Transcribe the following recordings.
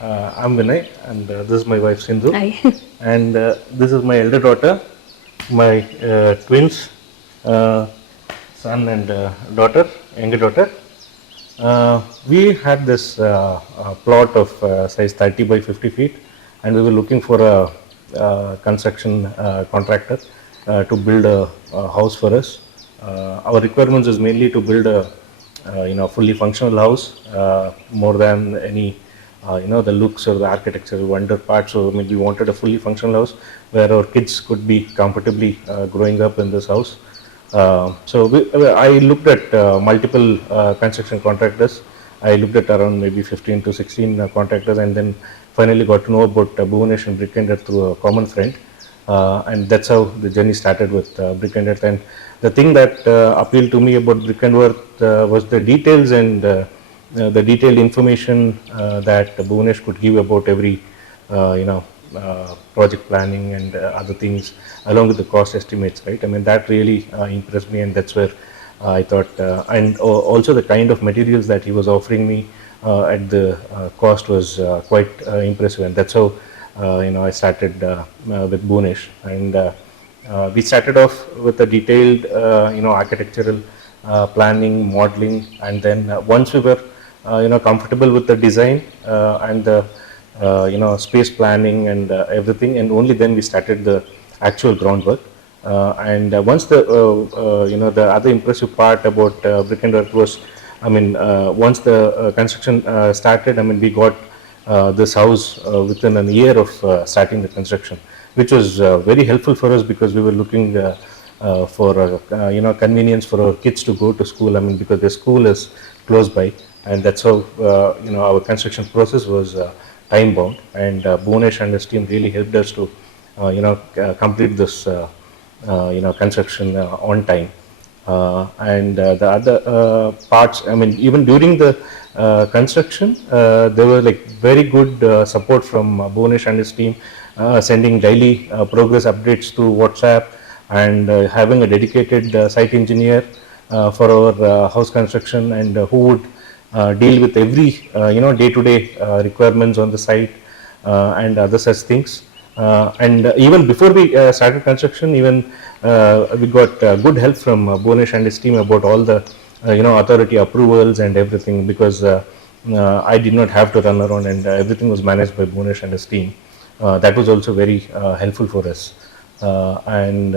I'm Vinay, and this is my wife Sindhu. Hi. And this is my elder daughter, my twins, uh, son and daughter, younger daughter. We had this plot of size 30 by 50 feet, and we were looking for a construction contractor to build a house for us. Our requirements is mainly to build a fully functional house, more than any the looks or the architectural wonder part. So we wanted a fully functional house where our kids could be comfortably growing up in this house. I looked at multiple construction contractors. I looked at around maybe 15 to 16 contractors, and then finally got to know about Bhuvanesh and Bricknearth through a common friend. And that's how the journey started with Bricknearth. And the thing that appealed to me about Bricknearth was the details and the detailed information that Bhuvanesh could give about every project planning and other things, along with the cost estimates, right? I mean, that really impressed me, and that's where I thought, and also the kind of materials that he was offering me at the cost was quite impressive, and that's how I started with Bhuvanesh. And we started off with a detailed architectural planning, modeling, and then once we were comfortable with the design and the space planning and everything, and only then we started the actual groundwork. And once the the other impressive part about Bricknearth was, once the construction started, we got this house within a year of starting the construction, which was very helpful for us, because we were looking for convenience for our kids to go to school. Because the school is close by, and that's how our construction process was time bound. And Bhuvanesh and his team really helped us to complete this construction on time. And the other parts, even during the construction, there were like very good support from Bhuvanesh and his team, sending daily progress updates through WhatsApp, and having a dedicated site engineer for our house construction, and who would deal with every day-to-day requirements on the site and other such things. And even before we started construction, even we got good help from Bhuvanesh and his team about all the authority approvals and everything, because I did not have to run around, and everything was managed by Bhuvanesh and his team. That was also very helpful for us. And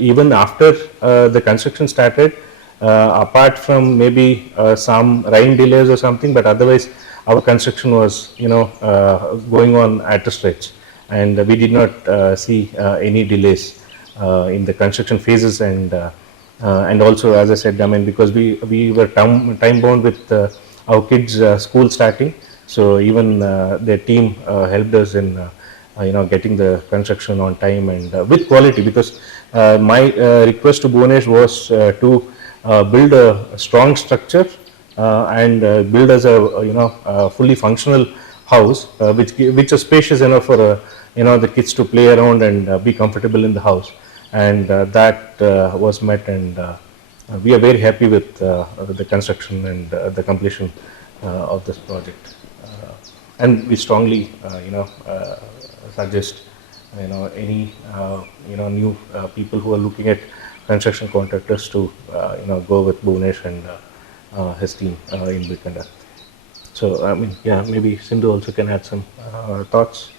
even after the construction started, apart from maybe some rain delays or something, but otherwise our construction was going on at a stretch, and we did not see any delays in the construction phases. And also, as I said, because we were time bound with our kids school starting, so even their team helped us in getting the construction on time and with quality, because my request to Bhuvanesh was to build a strong structure and build as a fully functional house, which is spacious enough for the kids to play around and be comfortable in the house. And that was met, and we are very happy with the construction and the completion of this project. And we strongly suggest any new people who are looking at construction contractors to go with Bhuvanesh and his team in Bricknearth. So maybe Sindhu also can add some thoughts.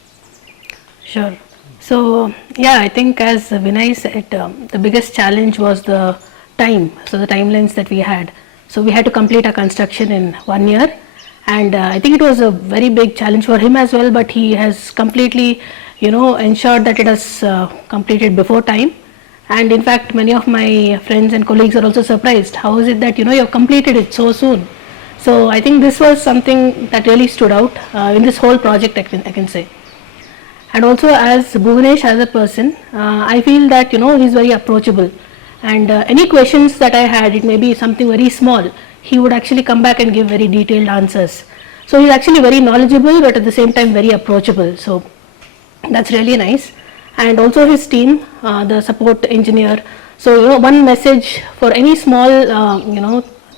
Sure. So yeah, I think as Vinay said, the biggest challenge was the time. So the timelines that we had. So we had to complete our construction in 1 year, and I think it was a very big challenge for him as well. But he has completely, ensured that it is completed before time. And in fact, many of my friends and colleagues are also surprised. How is it that you have completed it so soon? So I think this was something that really stood out in this whole project, I can say. And also, as Bhuvanesh as a person, I feel that he's very approachable, and any questions that I had, it may be something very small, he would actually come back and give very detailed answers. So he's actually very knowledgeable, but at the same time very approachable. So that's really nice. And also his team, the support engineer. So one message for any small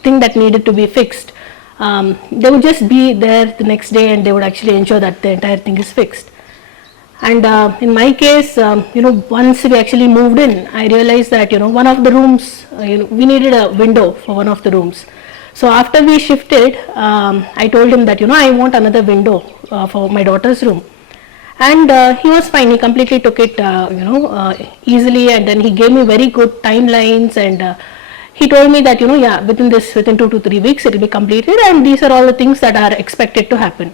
thing that needed to be fixed, they would just be there the next day and they would actually ensure that the entire thing is fixed. And in my case, once we actually moved in, I realized that, one of the rooms, we needed a window for one of the rooms. So after we shifted, I told him that, I want another window for my daughter's room. And he was fine. He completely took it, easily, and then he gave me very good timelines, and he told me that, within 2 to 3 weeks it will be completed, and these are all the things that are expected to happen.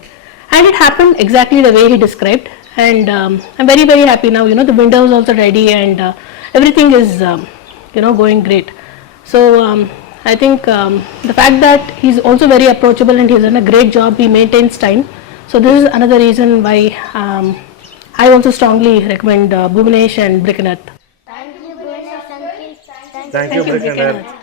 And it happened exactly the way he described, and I'm very, very happy now. The window is also ready, and everything is, going great. So I think the fact that he's also very approachable and he's done a great job, he maintains time. So this is another reason why I also strongly recommend Bhuvanesh and Bricknearthinfratech. Thank you, Bhuvanesh. Thank you, Bricknearth.